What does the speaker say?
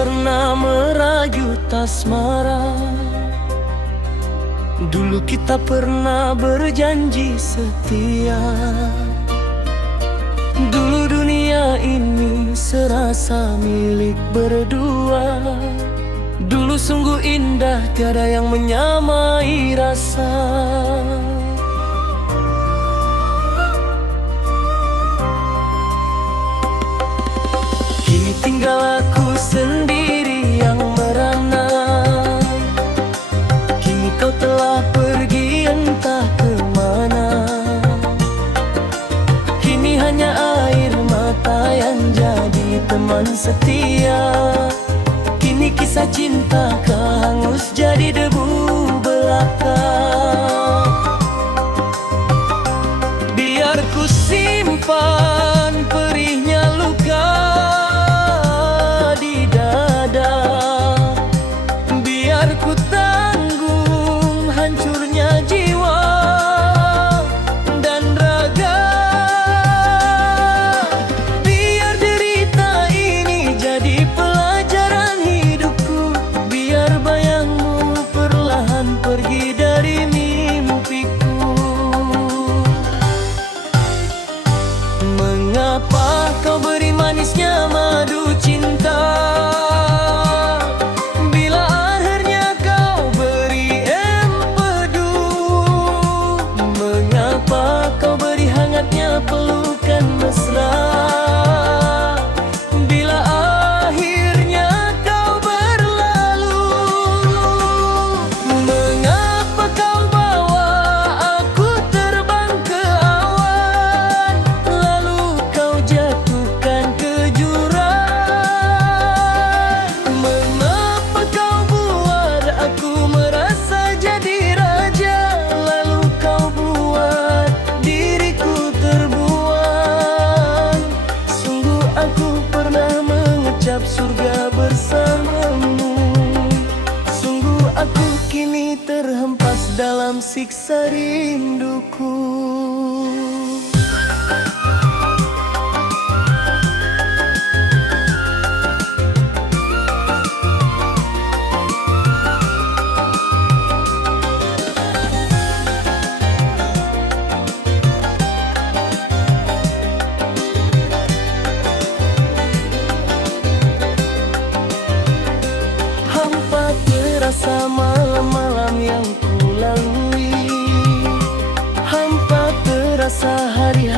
pernah merayu asmara. Dulu kita pernah berjanji setia. Dulu dunia ini serasa milik berdua. Dulu sungguh indah, tiada yang menyamai rasa. Kini tinggal aku sendiri yang merana. Kini kau telah pergi entah kemana. Kini hanya air mata yang jadi teman setia. Kini kisah cinta hangus jadi debu belaka. Biar ku simpan perihnya luka di dada. Biar ku tanggung hancurnya jiwa dan raga. Biar derita ini jadi pelajaran hidupku. Biar bayangmu perlahan pergi dari mimpiku. Mengapa kau beri manisnya madu cinta, bila akhirnya kau beri empedu? Mengapa kau beri hangatnya pelukan mesra, bila akhirnya kau berlalu? Mengapa kau bawa aku terbang ke awan, lalu kau jatuhkan ke jurang? Mengapa kau buat aku merasa jadi raja, lalu kau buat diriku terbuang? Sungguh aku pernah mengucap surga bersamamu. Sungguh aku kini terhempas dalam siksa rinduku. Hampa terasa malam-malam yang ku lalui. Hampa terasa hari